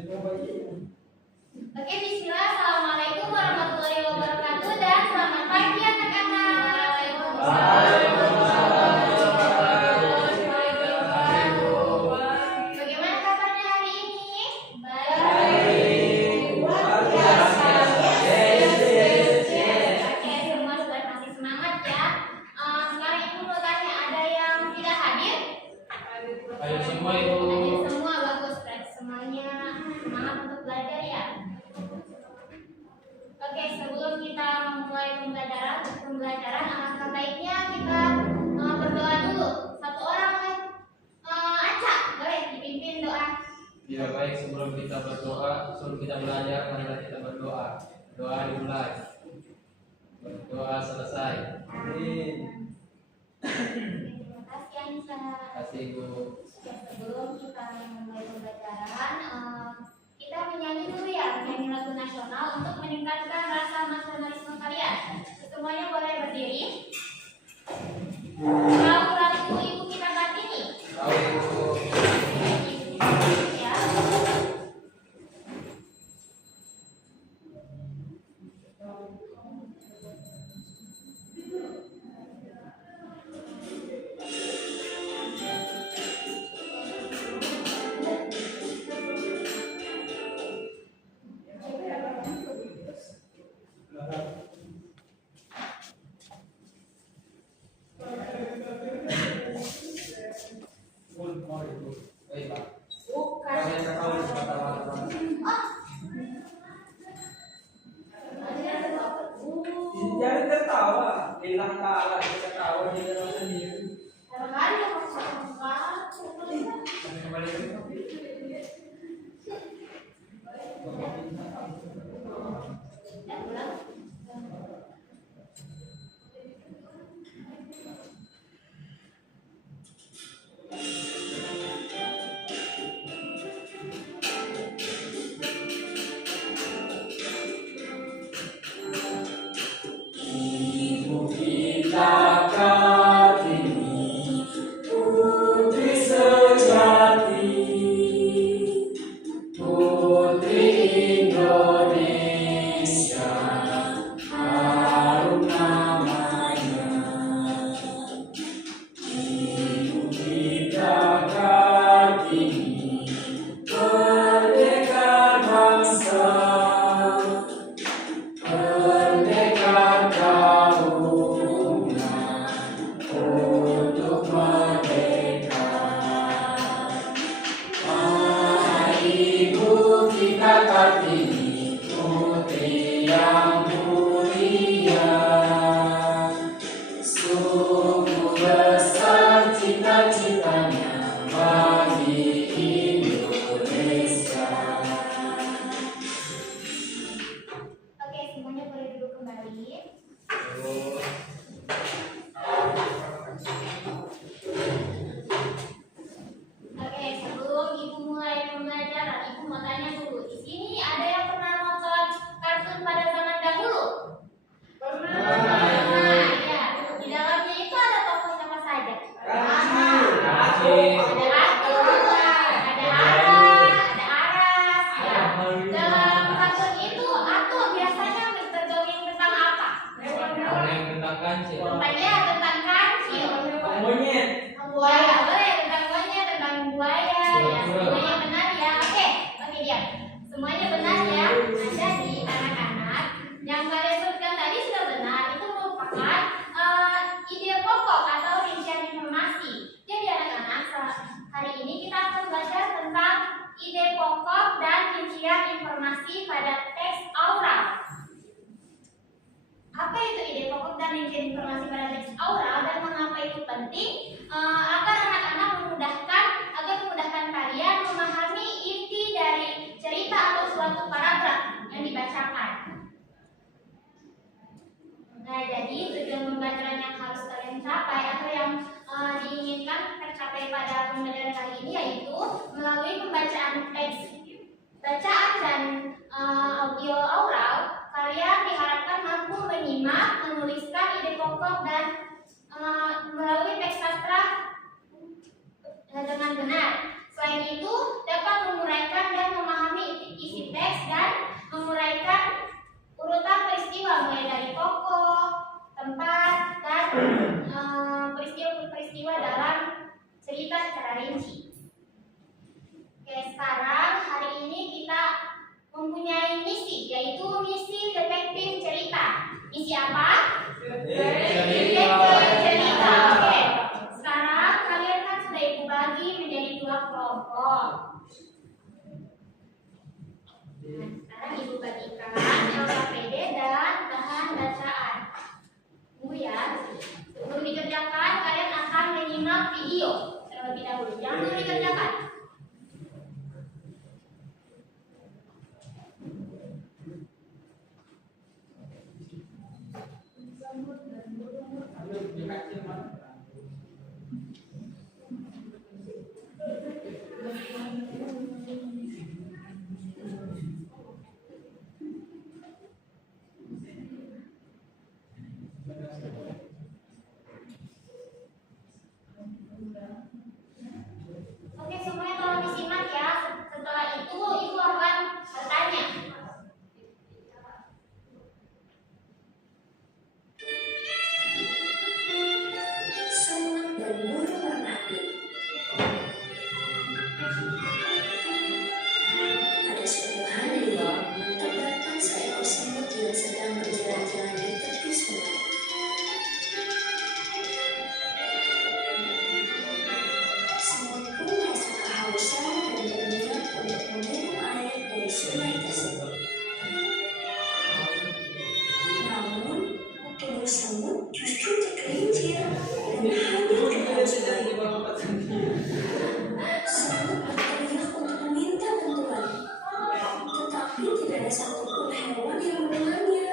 Oke, bismillah. Assalamualaikum warahmatullahi wabarakatuh dan selamat pagi anak-anak. Bagaimana kabarnya hari ini? Baik. Luar biasa. Oke, semua sudah masih semangat ya. Sekarang ibu mau tanya, ada yang tidak hadir? Ayo semua ibu. Hadir semua, bagus. Semuanya semangat untuk belajar ya. Oke, sebelum kita memulai pembelajaran, alangkah baiknya kita berdoa dulu. Satu orang, Aca, boleh dipimpin doa. Ya baik, sebelum kita berdoa, sebelum kita belajar, marilah kita berdoa. Doa dimulai. Berdoa selesai. Amin. Terima kasih Anissa. Terima kasih ibu. Oke, sebelum kita memulai pembelajaran, kita menyanyi dulu ya, menyanyi lagu nasional untuk meningkatkan rasa nasionalisme kalian. Semuanya boleh berdiri. Tahu lagu Ibu Kita Kartini? Tahu ibu. Ya. Baik pak. Bukan. Kalian tahu di kata-kata. Jangan tertawa, bilang kalah, ketawa di dalam sendiri. Ibu kita Kartini, putri sejati, putri Indonesia, harum namanya. Ibu kita Kartini, merdeka bangsa, merdeka kaum untuk merdeka. Ibu kita Kartini, putri yang mulia, sungguh besar cita-citanya bagi Indonesia. Oke, semuanya boleh duduk kembali. Terus. Oke, sebelum Ibu mulai pembelajaran, Ibu mau tanya dulu. Di sini ada yang pernah nonton kartun pada zaman dahulu? Pernah. Ya. Di dalamnya itu ada tokoh siapa saja? Kasih. Ada Atu, ada Ara, ada Aras. Ya. Dalam kartun itu Atu biasanya berdongeng tentang apa? Orang tentang kancil. Tentangnya tentang kancil. Monyet. Buaya, boleh tentang monyet, tentang buaya, ya semuanya benar ya. Oke, diam. Semuanya benar ya. Jadi anak-anak, yang kalian sebutkan tadi sudah benar. Itu merupakan ide pokok atau rincian informasi. Jadi anak-anak, hari ini kita akan belajar tentang ide pokok dan rincian informasi pada teks aural. Apa itu ide pokok dan rincian informasi pada teks aural dan mengapa itu penting? Agar anak-anak memudahkan kalian memahami inti dari cerita atau suatu paragraf yang dibacakan. Nah, jadi tujuan pembelajaran yang harus kalian capai atau yang diinginkan tercapai pada pembelajaran kali ini yaitu melalui pembacaan teks, bacaan dan audio aural, kalian diharapkan mampu menyimak, menuliskan ide pokok dan melalui teks apa? Cerita. Cerita. Oke. Sekarang kalian kan sudah ibu bagi menjadi 2 kelompok. Nah, sekarang ibu bagikan LKPD dan bahan bacaan. Tunggu ya. Sebelum dikerjakan, kalian akan menyimak video terlebih dahulu. Jangan dulu dikerjakan. Oke, semuanya tolong disimak ya. Setelah itu, ibu akan bertanya. Semut dan burung merpati. Pada suatu hari, terdapat seekor semut yang sedang berjalan-jalan di tepi sungai. Semut pun merasa kehausan dan berniat untuk meminum air dari sungai tersebut. Namun, tubuh semut justru tergelincir dan hanyut ke dalam sungai. Semut berteriak untuk meminta bantuan, tetapi tidak ada satupun hewan yang mendengarnya.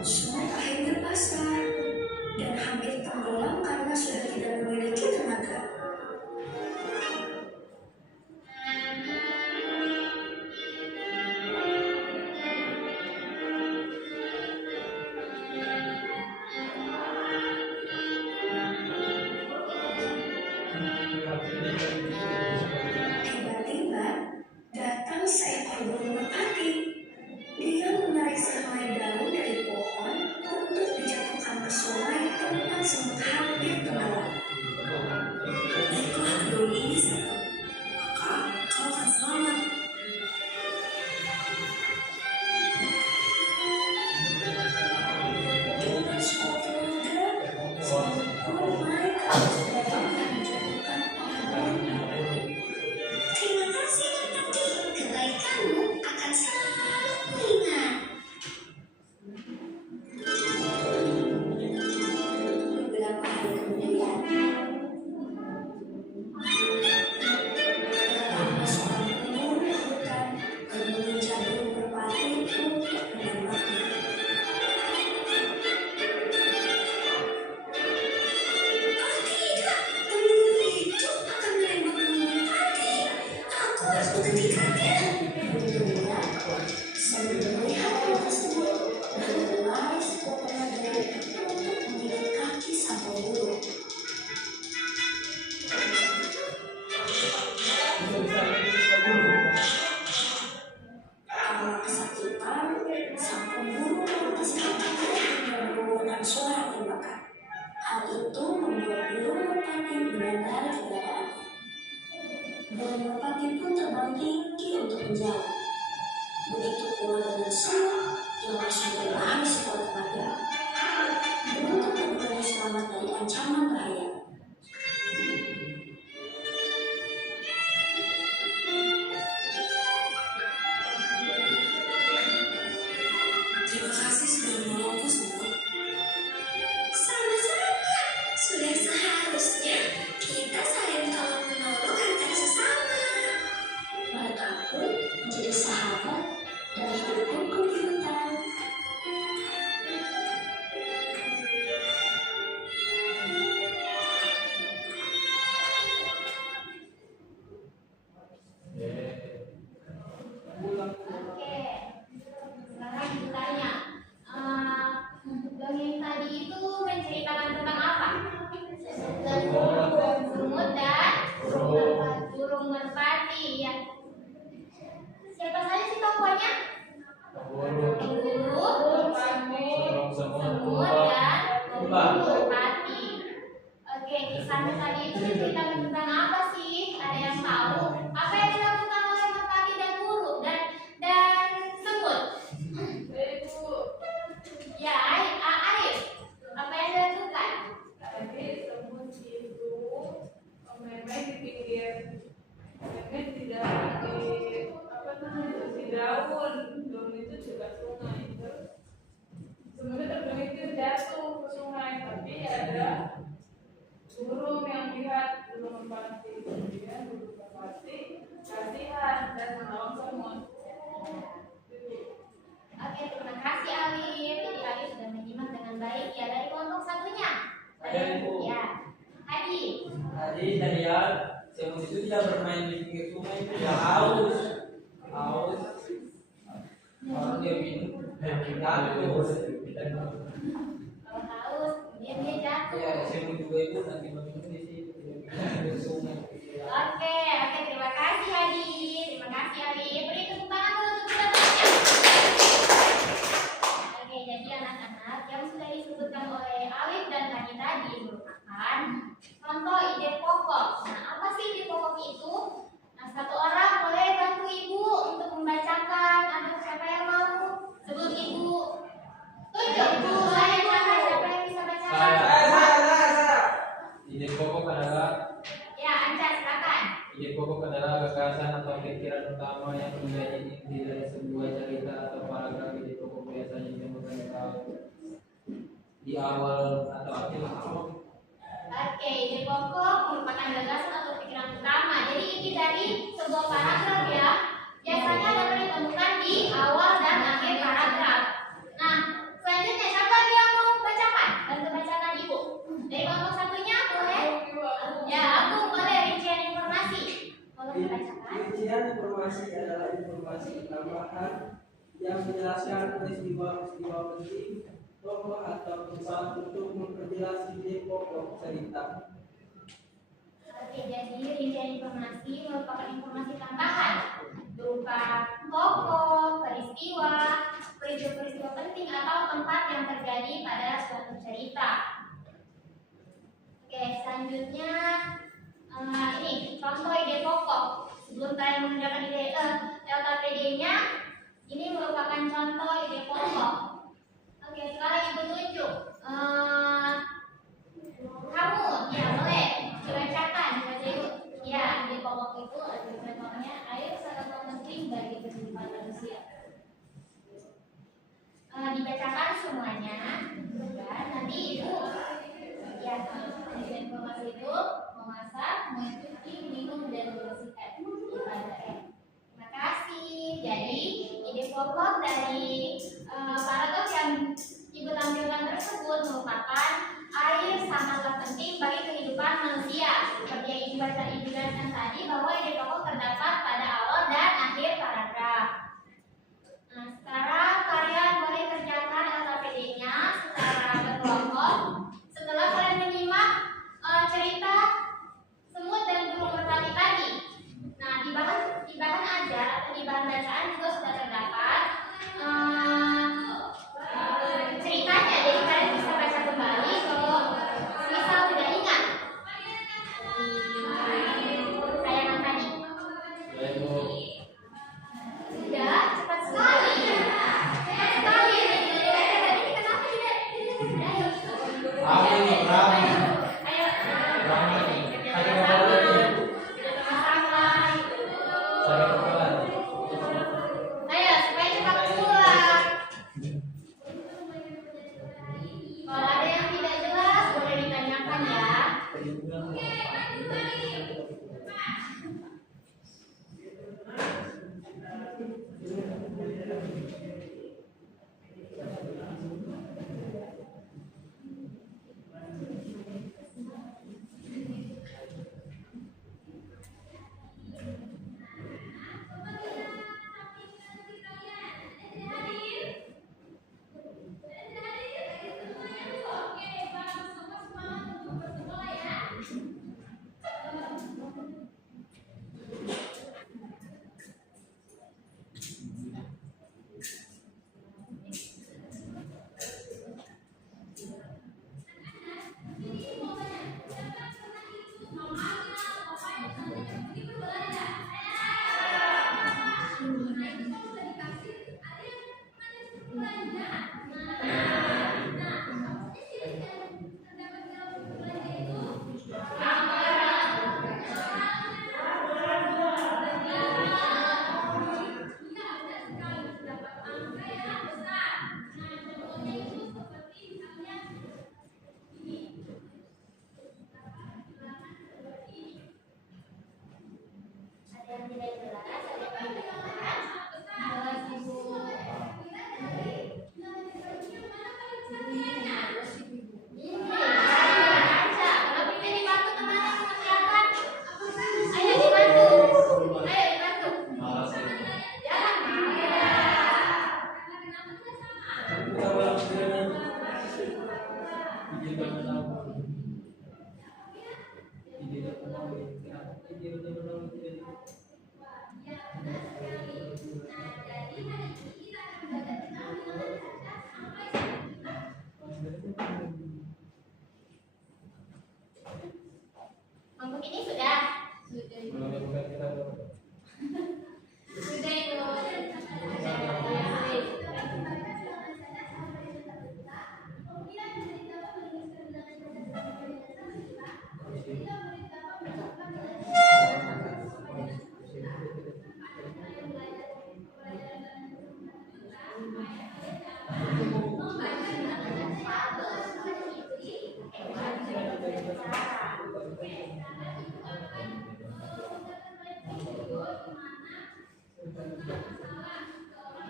Semut akhirnya pasrah dan hampir tenggelam karena sudah tidak memiliki tenaga. Tiba-tiba datang seekor burung merpati. Dia menarik sehelai daun dari pohon untuk dijatuhkan ke sungai tempat semut hampir tenggelam. Naiklah ke daun ini, sayang. Maka kau akan selamat. Dengan suatu tenaga, semut pun naik ke atas pohon dan dijatuhkan oleh burung merpati. Terima kasih, merpati. Kebaikanmu akan selalu ingat. Beberapa hari kemudian, datanglah seorang pemburu ke hutan dan mengejar burung merpati untuk menembaknya. Oh tidak, pemburu itu akan menembak burung merpati. Aku harus menghentikannya. Untungnya, sambil melihat hal tersebut, dia berlari sekuat tenaga untuk menggigit kaki sang pemburu. Karena kesakitan, sang pemburu melepaskan tangannya dan mengeluarkan suara tembakan. Hal itu membuat burung merpati menyadari keberadaannya. Burung merpati pun terbang tinggi untuk menjauh. Begitu pula dengan semut yang langsung berlari sekuat tenaga untuk berlari selamat dari ancaman bahaya. Terima kasih sudah menolongku, semut. Sama-sama. Sudah seharusnya kita saling tolong menolong antar sesama. Mereka pun menjadi sahabat dan hidup rukun di hutan. Oke. Sekarang ditanya. Dongeng tadi itu menceritakan tentang apa? Semut dan burung merpati ya. Siapa saja sih tokohnya? Burung. merpati. Oke, kisahnya tadi itu menceritakan tentang apa sih? Ada yang tahu? Apa yang dilakukan oleh merpati dan burung dan semut? Ya, Arif. Apa yang dilakukan? Tadi semut itu memang di pinggir, memang tidak di apa namanya di daun itu juga sungai. Sebenarnya terbang itu jatuh ke sungai, tapi ada burung yang lihat burung merpati, kemudian burung merpati kasihan dan menolong semut. Oke, terima kasih Alif. Jadi Alif sudah menyimak dengan baik ya. Dari kelompok satunya. Ada Ibu. Ya. Hadi. Tadi Daniel, semut itu tidak bermain di pinggir sungai, dia haus. Kalau dia minum, jatuh. Kalau haus, kemudian dia jatuh. Ya, semut juga itu nanti minum di sini, di sungai. Oke, terima kasih Hadi. Terima kasih Alif. Beri tepuk tangan dulu untuk kedatangannya. Oke, jadi anak-anak yang sudah disebutkan oleh Alif dan Hadi tadi merupakan contoh ide pokok. Nah, apa sih ide pokok itu? Nah, satu orang boleh bantu ibu untuk membacakan. Ada siapa yang mau? Sebelum ibu tunjuk. Saya siapa yang bisa bacakan? Saya. Ide pokok adalah Ya, Anca silakan. ide pokok adalah gagasan atau pikiran utama yang menjadi inti dari sebuah cerita atau paragraf. Ide pokok biasanya ditemukan di awal atau akhir. Oke, ide pokok merupakan gagasan atau pikiran utama. Jadi inti dari sebuah paragraf ya. Biasanya dapat ditemukan di awal dan akhir paragraf. Nah, selanjutnya siapa lagi yang mau bacakan? Bantu bacakan ibu. Dari kelompok satunya boleh? Ya, aku boleh rincian informasi. Tolong dibacakan. Rincian informasi adalah informasi tambahan yang menjelaskan peristiwa-peristiwa penting, tokoh atau pesan untuk memperjelas ide pokok cerita. Oke, jadi rincian informasi merupakan informasi tambahan berupa tokoh, peristiwa, peristiwa penting atau tempat yang terjadi pada suatu cerita. Oke, selanjutnya ini contoh ide pokok. Sebelum kalian mengerjakan ide LKPD-nya, ini merupakan contoh ide pokok. Oke, sekarang ibu tunjuk. Kamu, ya boleh dibacakan. Ya, ide pokok itu contohnya air sangat penting bagi kehidupan manusia. Dibacakan semuanya, dan nanti ibu ya informasi itu memasak, mencuci, minum dan membersihkan Terima kasih. Jadi ide pokok dari paragraf yang ibu tampilkan tersebut merupakan air sangatlah penting bagi kehidupan manusia. Seperti yang ibu jelaskan tadi bahwa ide pokok terdapat pada awal dan akhir paragraf. Nah, sekarang kalian boleh kerjakan LKPD-nya secara berkelompok. Setelah kalian menyimak cerita semut dan burung merpati tadi. Nah, di bahan ajar atau di bahan bacaan juga sudah terdapat ceritanya. Jadi kalian bisa baca kembali kalau misal tidak ingat tayangan tadi. Sudah cepat sekali. Cepat sekali. Tadi kenapa tidak? Ayo. Ayo, supaya cepat pulang. Kalau ada yang tidak jelas, boleh ditanyakan ya.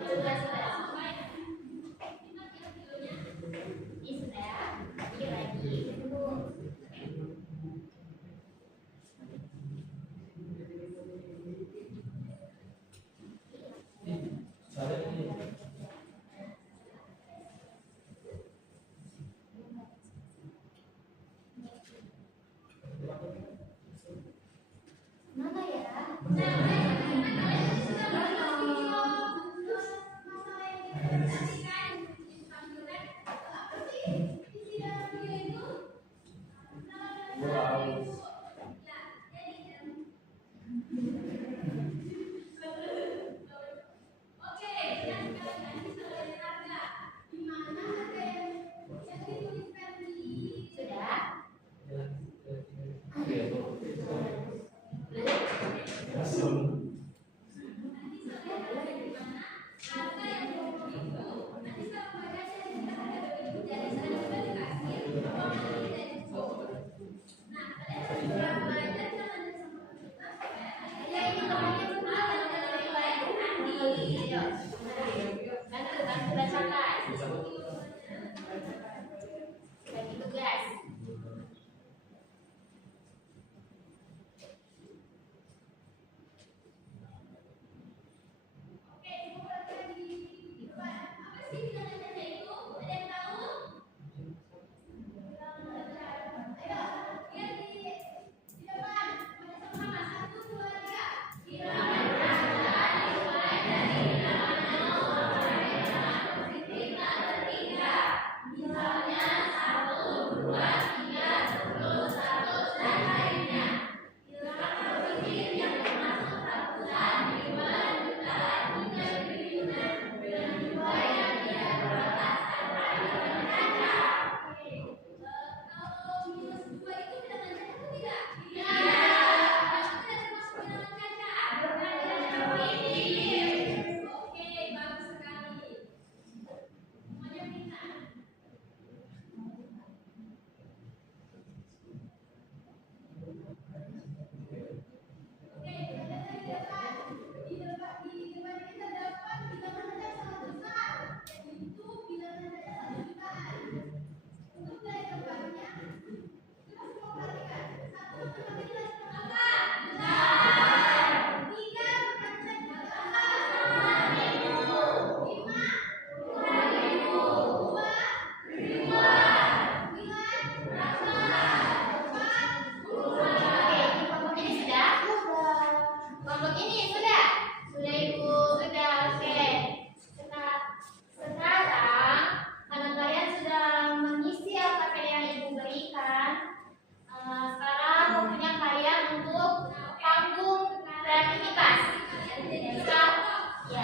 Sudah, sudah. Ini sudah. Dikit lagi. Tunggu. Mana ya? Sudah? Ya, ini temannya semua. Ayo. Bantu bacakan. Bagi tugas. Kelompok ini sudah? Kelompok ini sudah? Sudah Ibu, sudah, oke. Sekarang karena kalian sudah mengisi apa yang Ibu berikan, sekarang waktunya kalian untuk panggung kreativitas. Ya.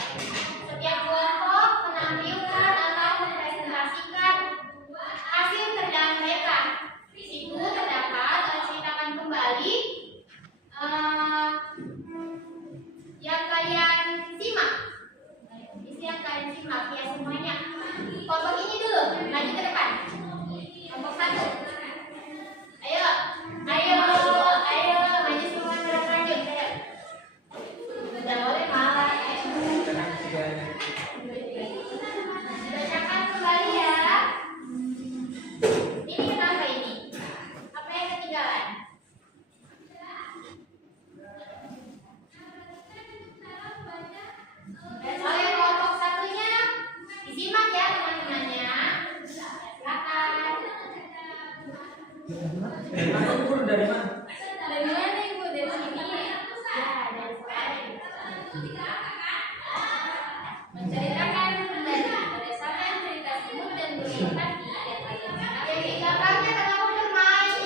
Setiap kelompok menampilkan atau mempresentasikan hasil kerjaan mereka. Di situ terdapat ceritakan kembali yang kalian simak. Isi yang kalian simak ya semuanya. Kelompok ini dulu, maju ke depan. Kelompok satu. Ayo, ayo, ayo, maju semua ke depan, maju. Ayo. Sudah boleh malah. Bacakan kembali ya. Ini kenapa ini? Apa yang ketinggalan? Oleh kelompok satunya disimak ya teman-temannya. Silakan. Dari mana Ibu? Dari mana? Dari mana Ibu? Dari sini. Ya, dari sini. Menceritakan kembali berdasarkan cerita semut dan burung merpati yang kalian kenal. Yang di belakangnya kenapa bermain?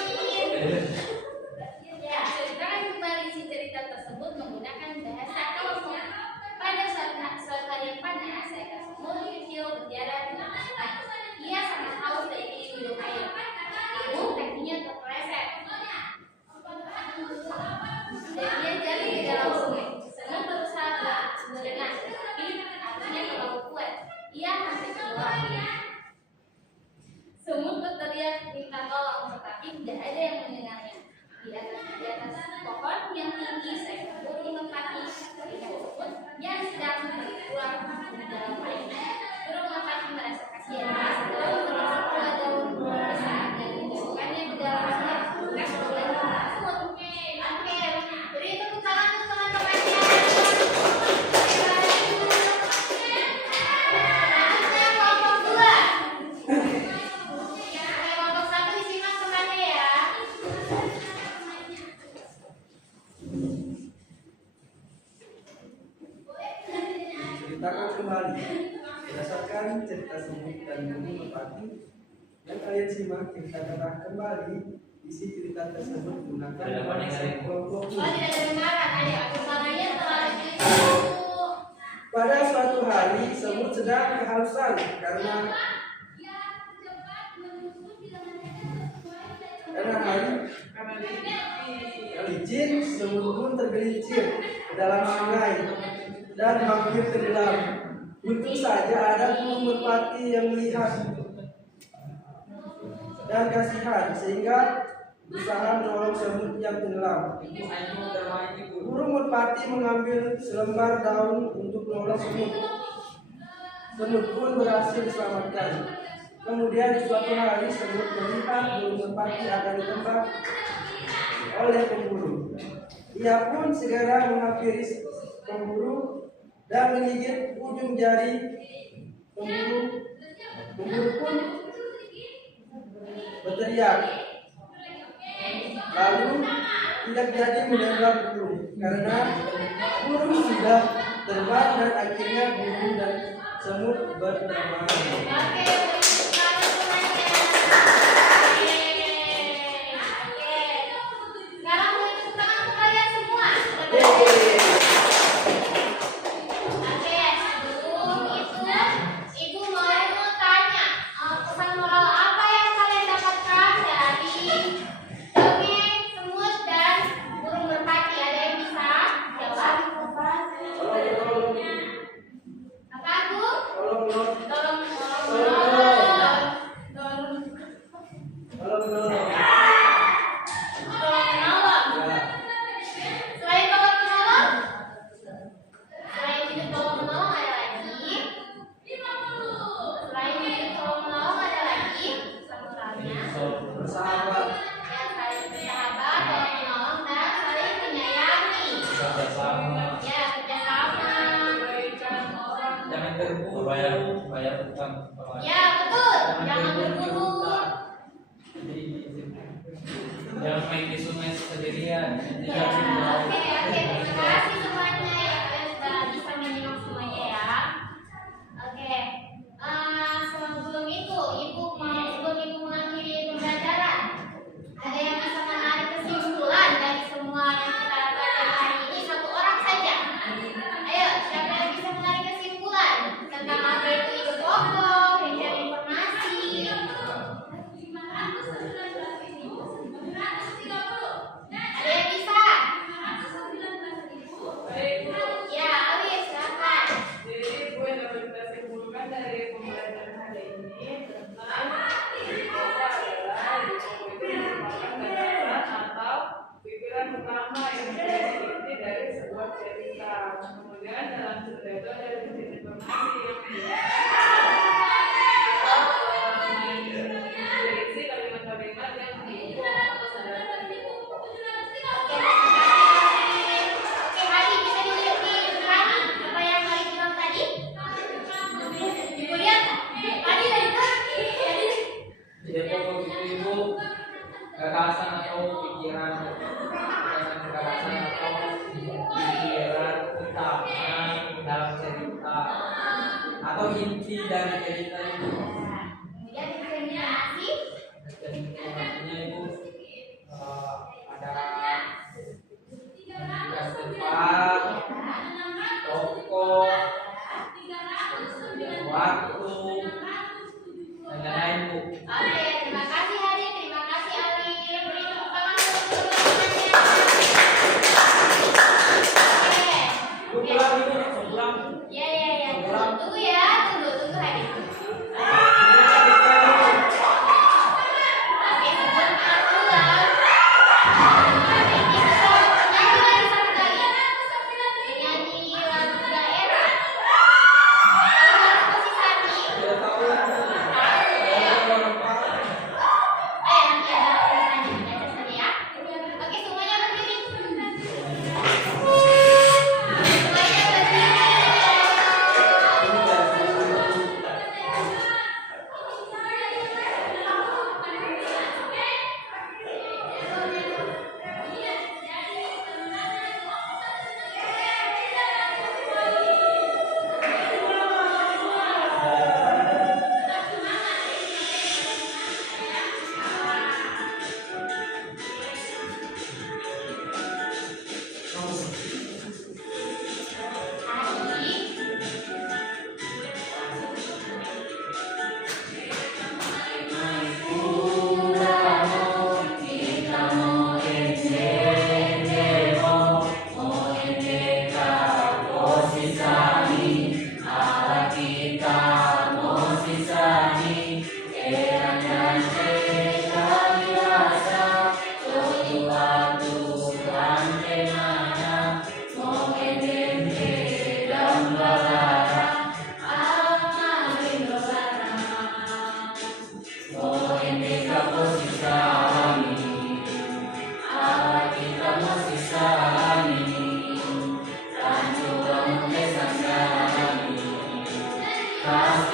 Ya, ceritakan kembali si cerita tersebut menggunakan bahasa kelompok. Pada saat kalian panas, seekor semut kecil berjalan di tengah sungai. Ia sangat haus dan ingin minum air. Ibu kakinya terpeleset. Dan dia jatuh di dalam sungai. Semut berusaha berenang, tapi arusnya terlalu kuat. Ia hampir tenggelam. Semut berteriak minta tolong, tetapi tidak ada yang mendengarnya. Di atas pohon yang tinggi, seekor burung merpati melihat semut yang diceritakan kembali berdasarkan cerita Semut dan Burung Merpati yang kalian simak. Kita kata kembali isi cerita tersebut menggunakan bahasa kelompok. Oh, tidak kedengaran. Adik aku suaranya terlalu jauh. Pada suatu hari Semut sedang kehausan karena hari licin. Semut pun tergelincir ke dalam sungai dan hampir tenggelam. Untung saja ada burung merpati yang melihat dan kasihan sehingga berusaha menolong semut yang tenggelam. Burung merpati mengambil selembar daun untuk menolong semut. Semut pun berhasil diselamatkan. Kemudian di suatu hari semut melihat burung merpati akan ditembak oleh pemburu. Ia pun segera menghampiri pemburu dan menggigit ujung jari pemburu. Pemburu pun berteriak, lalu tidak jadi menembak burung karena burung sudah terbang dan akhirnya burung dan semut berdamai. Oke, sekarang semuanya. Oke. Sekarang mau tepuk tangan untuk kalian semua. Oke, sebelum itu Ibu mau tanya pesan moral apa yang kalian dapatkan dari dongeng Semut dan Burung Merpati? Ada yang bisa jawab? Apa aku? Tolong. Selain tolong menolong, selain itu tolong menolong ada lagi. Selain itu tolong menolong ada lagi sambutannya. Bersahabat. Ya, saling bersahabat, tolong menolong dan saling menyayangi. Bersama. Ya, kerjasama. Kebaikan orang. Jangan berburu. Bayar utang. Ya, betul. Jangan berburu. Jangan main di sungai sendirian. Ya, oke. Terima kasih semuanya ya, kalian sudah bisa menyimak semuanya ya. Oke. Sebelum itu, sebelum ibu mengakhiri pembelajaran, ada yang bisa menarik kesimpulan dari semua yang kita pelajari hari ini? Satu orang saja. Ayo, siapa yang bisa menarik kesimpulan tentang apa itu hidup pokok, mencari informasi? Ada yang bisa? Baik, Bu. Ya, Awi, silakan. Jadi gue dapat kita simpulkan dari pembelajaran hari ini tentang bahwa adalah itu merupakan gagasan atau pikiran utama yang menjadi inti dari sebuah cerita. Kemudian dalam cerita itu ada sedikit informasi yang berisi kalimat-kalimat yang mendukung atau sandaran hidup. Oke, Hadi bisa diulangi apa yang Hadi bilang tadi? Ibu lihat, Hadi dari tadi. Jadi pokok itu gagasan atau pikiran utama dalam cerita atau inti dari cerita itu. Kemudian diskriminasi. Dan informasinya itu ada tempat, toko, kemudian waktu, dan lain-lain, Bu. Oke, terima kasih Hadi, terima kasih Ali. Beri tepuk tangan untuk teman-temannya. Bu, pulang dulu, pulang. Ya. Tunggu ya, tunggu Hadi. Oke, sebelum kita pulang, nyanyi lagi satu kali. Nyanyi lagu daerah. Kalau lagu posisi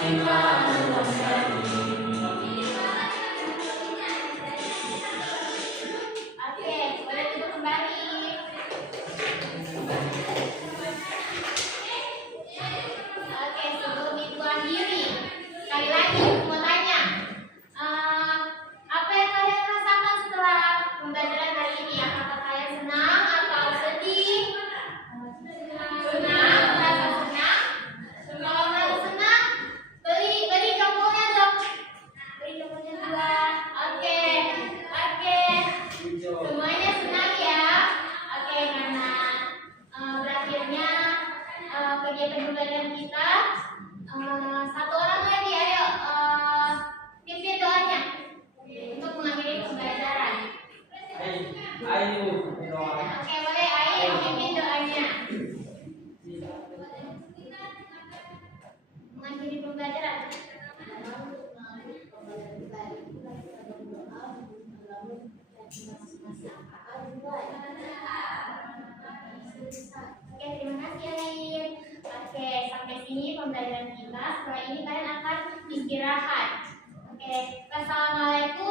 Oke, boleh duduk kembali. Oke, sebelum itu akhiri, sekali lagi mau tanya, apa yang kalian rasakan setelah pembelajaran hari ini? Apakah kalian senang atau sedih? Senang, merasa senang. Kalau merasa senang, beri contohnya dong. Beri contohnya dua. Oke, oke. Semuanya senang ya. Oke, karena berakhirnya kegiatan pembelajaran kita. Satu orang lagi, ayo pimpin doanya untuk mengakhiri pembelajaran. Oke, boleh Ai pimpin doanya. Mengakhiri pembelajaran. Oke, terima kasih Ain. Oke, sampai sini pembelajaran kita. Setelah ini kalian akan istirahat. Oke, wassalamualaikum